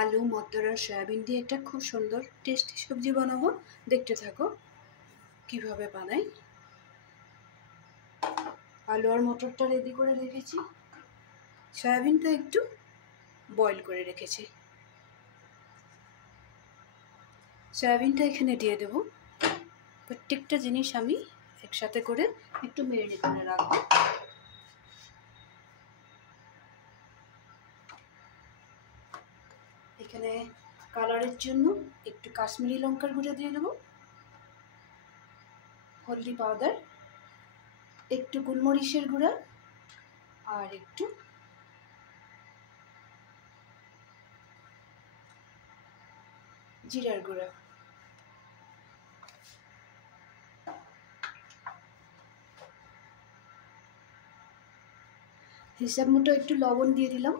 আলু মটর আর সয়াবিন দিয়ে একটা খুব সুন্দর টেস্টি সবজি বানাবো। দেখতে থাকো কিভাবে বানাই। আলু আর মটরটা রেডি করে রেখেছি, সয়াবিনটা একটু বয়েল করে রেখেছি। সয়াবিনটা এখানে দিয়ে দেব। প্রত্যেকটা জিনিস আমি একসাথে করে একটু মেরিনেট করে রাখবো। এখানে কালারের জন্য একটু কাশ্মীরি লঙ্কার গুঁড়ো দিয়ে দেবো, হলদি পাউডার, একটু গোলমরিচের গুঁড়া আর একটু জিরার গুঁড়া। হিসাব মতো একটু লবণ দিয়ে দিলাম।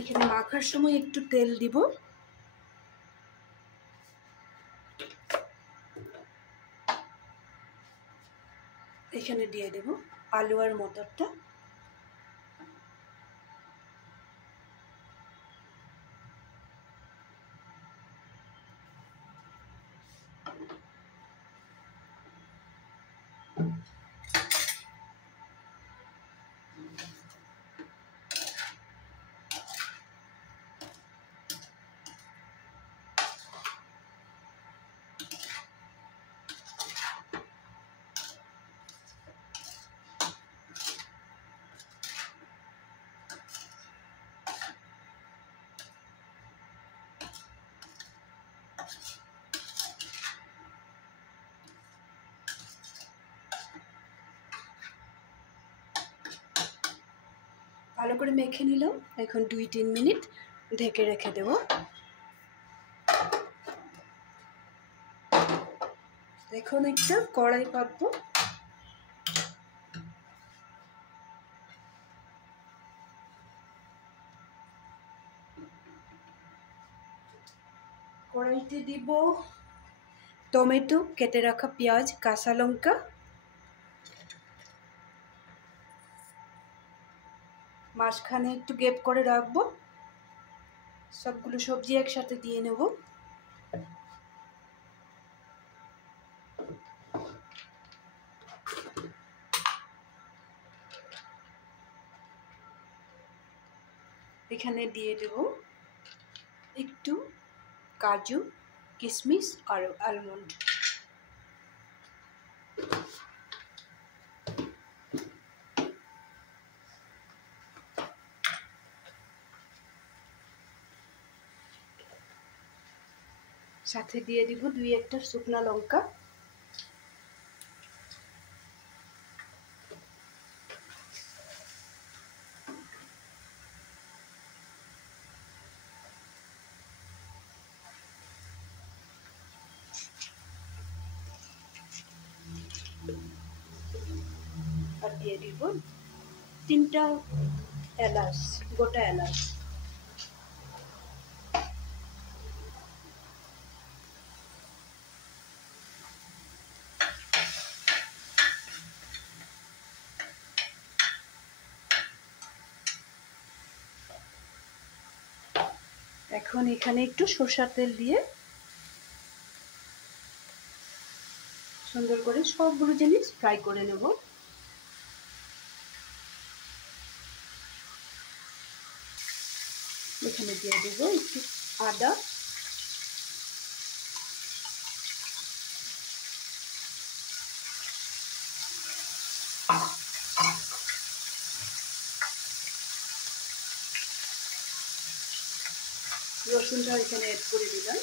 এখানে মাখার সময় একটু তেল দিব। এখানে দিয়ে দেব আলু আর মটরটা। ভালো করে মেখে নিলাম। এখন 2-3 মিনিট ঢেকে রেখে দেব। এখন একটা কড়াই পাতবো। কড়াইতে দিব টমেটো, কেটে রাখা পেঁয়াজ, কাঁচা লঙ্কা, মাঝখানে একটু গ্যাপ করে রাখবো। সবগুলো সবজি একসাথে দিয়ে নেব। এখানে দিয়ে দেব একটু কাজু, কিশমিশ আর আলমন্ড। সাথে দিয়ে দিব 2-1টা শুকনা লঙ্কা। আর দিয়ে দিব 3টা এলাচ, গোটা এলাচ। এখন এখানে একটু সরষের তেল দিয়ে সুন্দর করে সবগুলো জিনিস ফ্রাই করে নেব। এখানে দিয়ে দেব একটু আদা, রসুনটা এখানে অ্যাড করে দিলাম।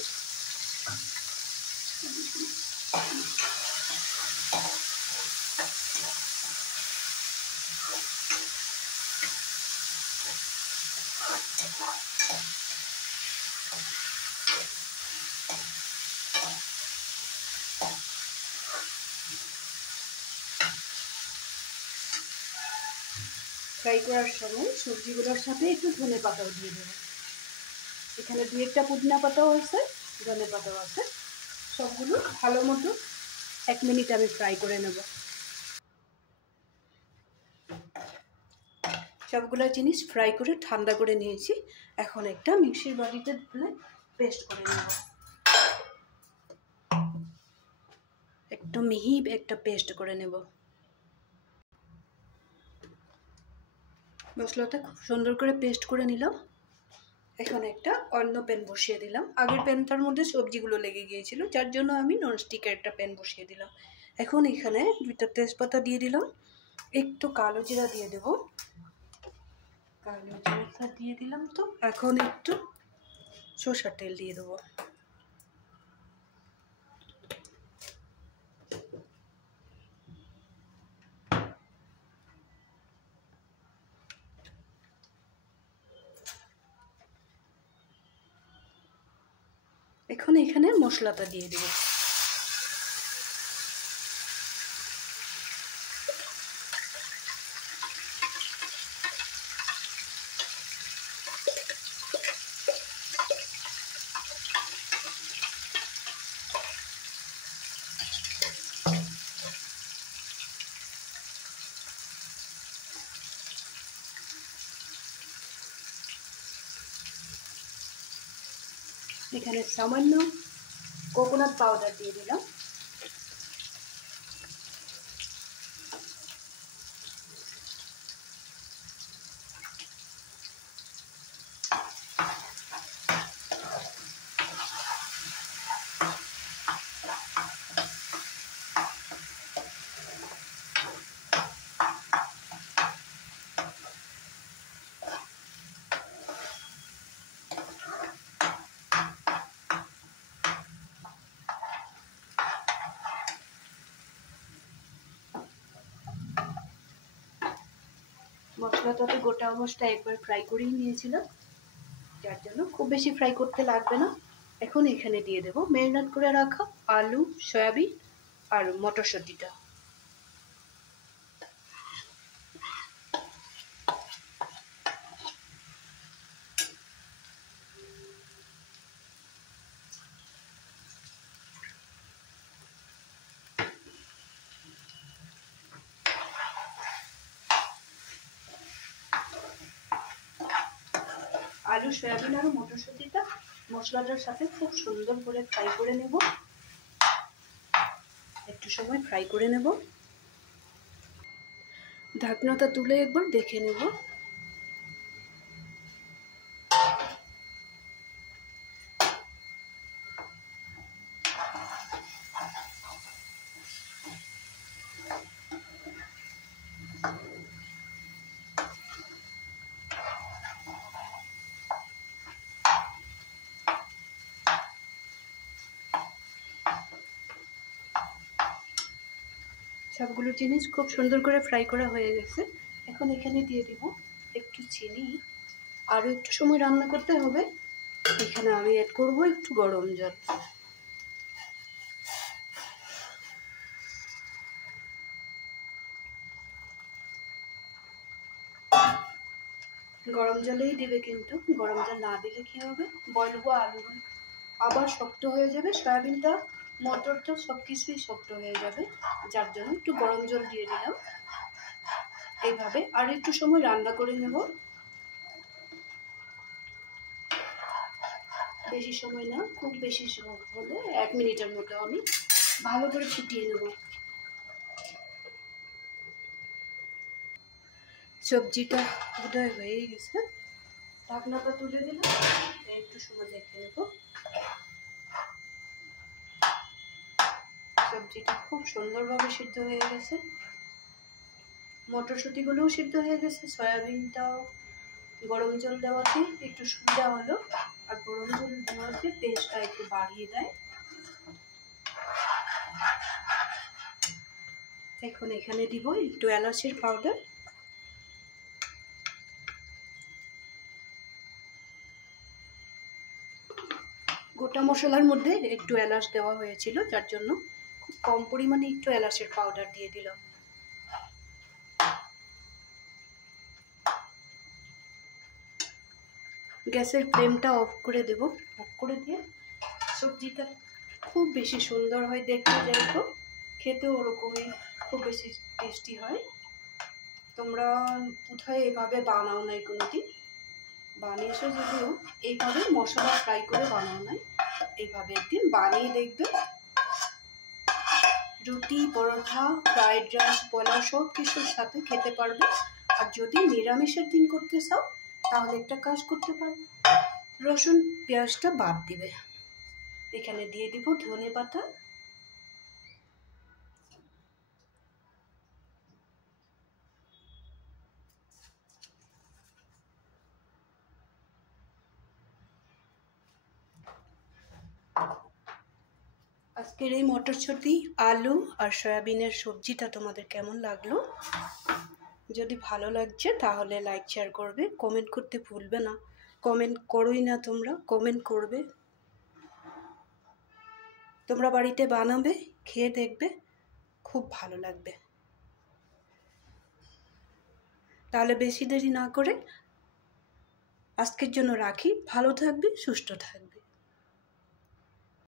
ফ্রাই করার সময় সবজিগুলোর সাথে একটু ধনে পাতাও দিয়ে দেবো। এখানে 2-1টা পুদিনা পাতাও আছে, ধনে পাতাও আছে। সবগুলো ভালো মতো 1 মিনিট আমি ফ্রাই করে নেব। সবগুলো জিনিস ফ্রাই করে ঠান্ডা করে নিয়েছি। এখন একটা মিক্সির বাটিতে ঢেলে পেস্ট করে নেব। একটু মিহি একটা পেস্ট করে নেব। মশলাটা খুব সুন্দর করে পেস্ট করে নিলাম। এখন একটা অন্য প্যান বসিয়ে দিলাম। আগের প্যানটার মধ্যে সবজিগুলো লেগে গিয়েছিল, যার জন্য আমি ননস্টিকের একটা প্যান বসিয়ে দিলাম। এখন এখানে 2টা তেজপাতা দিয়ে দিলাম, একটু কালো জিরা দিয়ে দেব। কালো জিরাটা দিয়ে দিলাম। তো এখন একটু সরষের তেল দিয়ে দেবো। এখন এখানে মশলাটা দিয়ে দেব। এখানে সামান্য কোকোনাট পাউডার দিয়ে দিলাম। মশলাটাতে গোটা মশলা একবার ফ্রাই করেই নিয়েছিলাম, যার জন্য খুব বেশি ফ্রাই করতে লাগবে না। এখন এখানে দিয়ে দেব ম্যারিনেট করে রাখা আলু, সয়াবিন আর মটরশুঁটিটা। আলু, সয়াবিন আর মটরশুঁটিটা মশলাটার সাথে খুব সুন্দর করে ফ্রাই করে নেব। একটু সময় ফ্রাই করে নেব। ঢাকনাটা তুলে একবার দেখে নেব। সবগুলো জিনিস খুব সুন্দর করে ফ্রাই করা হয়ে গেছে। এখন এখানে দিয়ে দিব একটু চিনি। আরও একটু সময় রান্না করতে হবে। এখানে আমি অ্যাড করব একটু গরম জল। গরম জলেই দিবে, কিন্তু গরম জল না দিলে কি হবে, বলবো আলু আবার শক্ত হয়ে যাবে, সয়াবিনটা মটরটা সব কিছুই শক্ত হয়ে যাবে। যার জন্য একটু গরম জল দিয়ে দিলাম। এইভাবে আর একটু সময় রান্না করে নেব। বেশি সময় না, খুব বেশি সময় হলে 1 মিনিটের মতো আমি ভালো করে ফুটিয়ে নেব। সবজিটা বোধহয় হয়ে গেছে। ঢাকনাটা তুলে দিলাম, একটু সময় দেখে নেব। সবজিটা খুব সুন্দরভাবে সিদ্ধ হয়ে গেছে। মটরশুঁটিগুলোও সিদ্ধ হয়ে গেছে। সয়াবিনটাও গরম জল দেওয়াতে একটু সুবিধা হলো, আর গরম জল দেওয়াতে টেস্টটা একটু বাড়িয়ে দেয়। এখন এখানে দিব একটু এলাচের পাউডার। গোটা মশলার মধ্যে একটু এলাচ দেওয়া হয়েছিল, যার জন্য খুব কম পরিমাণে একটু এলাচের পাউডার দিয়ে দিলাম। গ্যাসের ফ্লেমটা অফ করে দেব। অফ করে দিয়ে সবজিটা খুব বেশি সুন্দর হয় দেখতে, যেরকম খেতেও ওরকমই খুব বেশি টেস্টি হয়। তোমরা কোথায় এভাবে বানাও নাই কোনোদিন, বানিয়েছো যদিও এইভাবে মশলা ফ্রাই করে বানাও নাই, এইভাবে একদিন বানিয়ে দেখবে। রুটি, পরোটা, ফ্রাইড রাইস, পোলাও সব কিছুর সাথে খেতে পারবে। আর যদি নিরামিষের দিন করতে চাও তাহলে একটা কাজ করতে পারবে, রসুন পেঁয়াজটা বাদ দিবে। এখানে দিয়ে দিব ধনেপাতা, আজকের এই মটরশুঁটি, আলু আর সয়াবিনের সবজিটা তোমাদের কেমন লাগলো? যদি ভালো লাগছে তাহলে লাইক শেয়ার করবে, কমেন্ট করতে ভুলবে না। কমেন্ট করোই না তোমরা, কমেন্ট করবে। তোমরা বাড়িতে বানাবে, খেয়ে দেখবে, খুব ভালো লাগবে। তাহলে বেশি দেরি না করে আজকের জন্য রাখি। ভালো থাকবে, সুস্থ থাকবে।